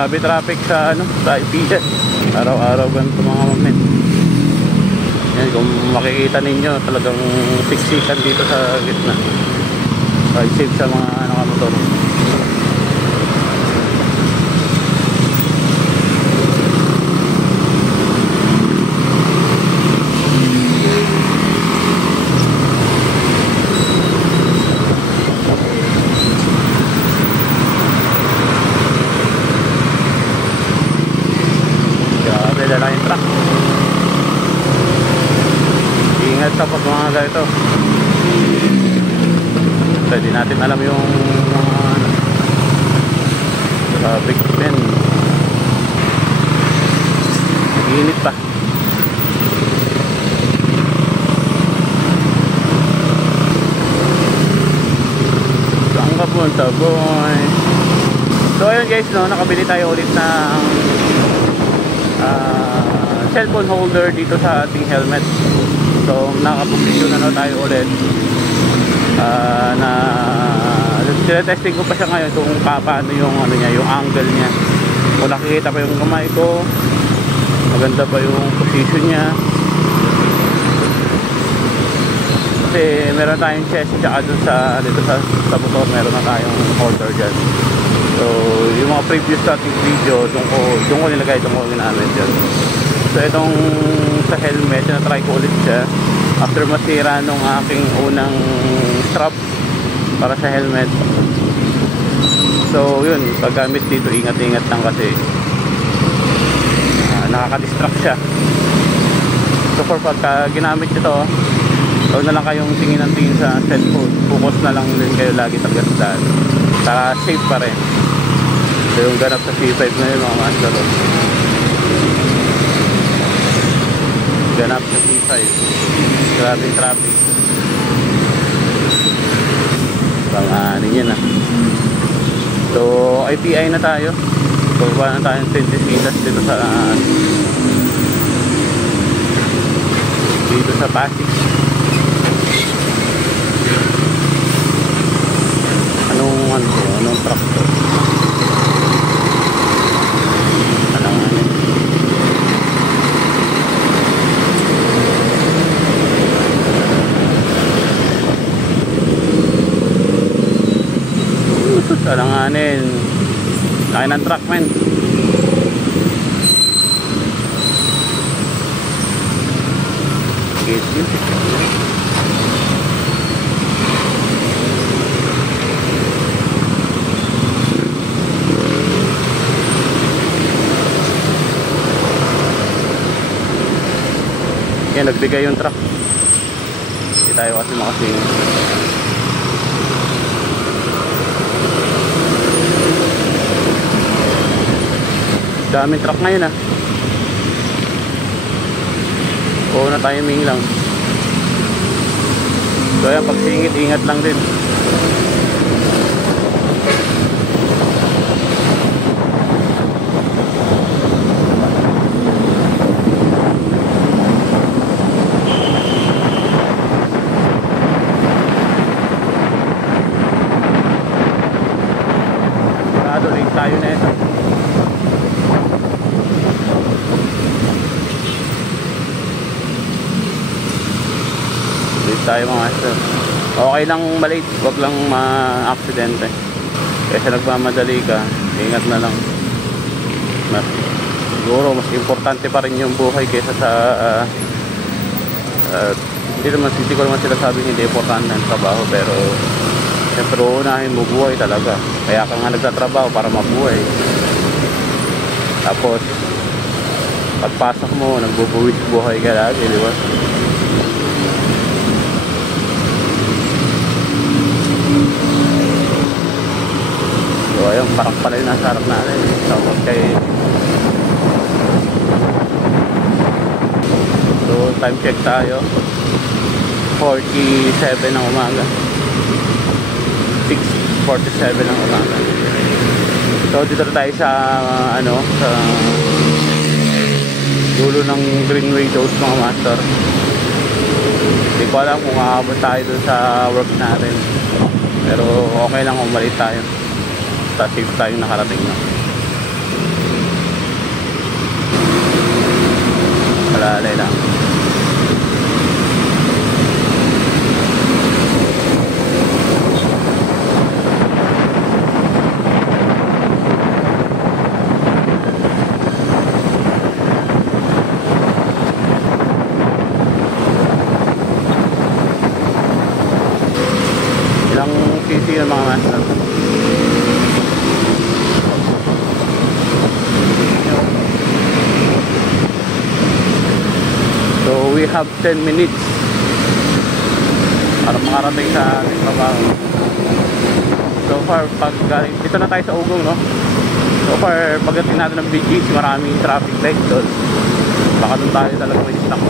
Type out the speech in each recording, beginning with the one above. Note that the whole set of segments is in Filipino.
Grabe traffic sa ano, sa IPS. Araw-araw ganito mga mamen. Yan, kung makikita ninyo, talagang siksikan dito sa gitna. Save sa mga nakamotor. Lalaking truck. Ingat sa pag mga ganito. Pwede natin alam yung traffic pen. Init pa. Saan ka punta, boy? So ayun guys, no, nakabili tayo ulit ng cellphone holder dito sa ating helmet. So nakaposisyon na tayo ulit. Na testing ko pa siya ngayon kung paano yung ano niya, yung angle niya. Kung nakikita pa yung kamay ko, maganda ba yung position niya. Kasi meron tayong chest tsaka dun sa dito sa motor meron na tayong holder dyan. So yung mga previous nating video doon ko nilagay, doon ko ginamit dyan. So itong sa helmet, na-try ko ulit siya after masira nung aking unang strap para sa helmet. So yun, paggamit dito ingat-ingat lang kasi nakaka-distract siya. So for pagka ginamit ito, huwag na lang kayong tingin ng tingin sa cellphone, focus na lang din kayo lagi sa gasdaan para safe pa rin. So yung ganap sa C5 ngayon mga master, ganap sa C5, grabing traffic, panganin yun ah. So IPI na tayo, so baba na tayo 20 milas dito sa Pasig. Anong truck to? Alanganin. Laki ng truck, man. Yan, nagbigay yung truck. Hindi tayo kasi makasingin. Daming truck ngayon ah. Oo na, timing lang. So ayan, pagsingit, ingat lang din. Late tayo na ito. Tayo mga master. Okay lang malate, wag lang ma-aksidente. Kasi nagmamadali ka, ingat na lang. Siguro mas importante pa rin yung buhay kaysa sa hindi ko naman sila sabing hindi importante ang trabaho, pero siyempre unahin mo buhay talaga. Kaya ka nga nagtatrabaho para mabuhay. Tapos pagpasok mo, nagbubuwis buhay ka lagi, di ba? So ayun, parang pala yung nasa harap natin. So time check tayo, 47 ng umaga, 6:47 ng umaga. So dito tayo sa sa dulo ng Greenway Road mga master. Hindi ko alam kung aabot tayo dun sa work natin, pero okay lang kung maliit tayo, basta safe tayo nakarating na. malalay lang. Ilang cc yung mga master? So we have 10 minutes para makarating sa ating trabaho. So far, pag dito na tayo sa Ugong, no? So far, pagdating natin ng BGC, maraming traffic light doon. Baka doon tayo talaga may stock.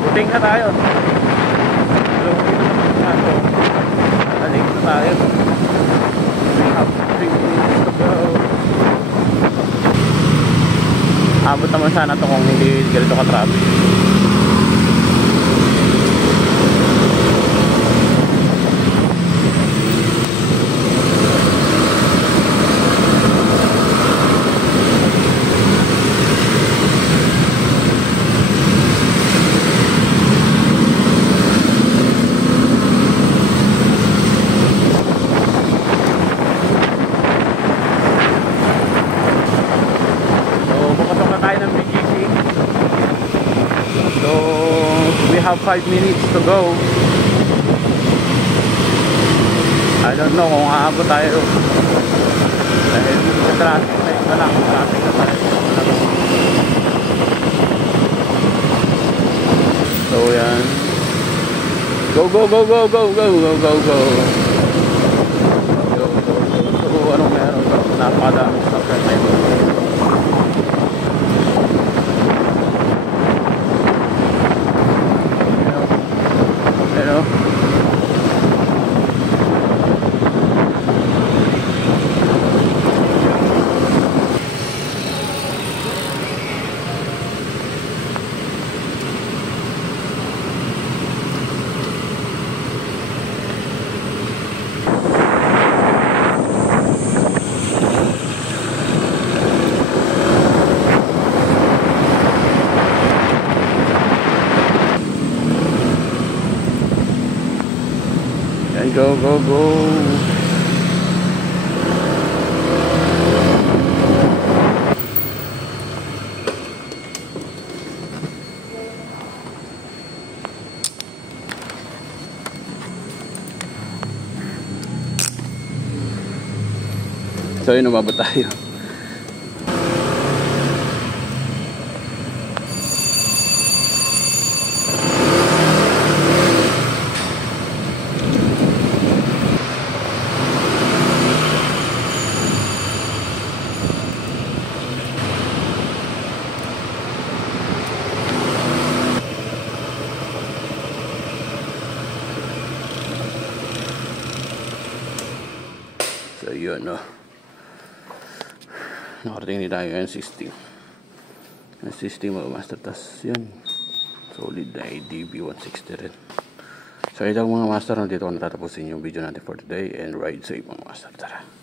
Buting na tayo. So, dito na tayo. Aling na tayo. We have 3 minutes to go. Abot naman sana ito kung hindi ganito ka-traffic. Have 5 minutes to go. I don't know kung aabot tayo dahil sa traffic na iba lang, traffic na tayo. So yan, go go go go go go go go go. So anong meron? Napakadaming stop na tayo. Go, go, go. So yun, umabot tayo. So yun, no. Nakarating din tayo N60 mga master. Tas yun, solid na ADB 160 rin. So ito mga master, nandito ko natatapusin yung video natin for today. And ride safe mga master. Tara.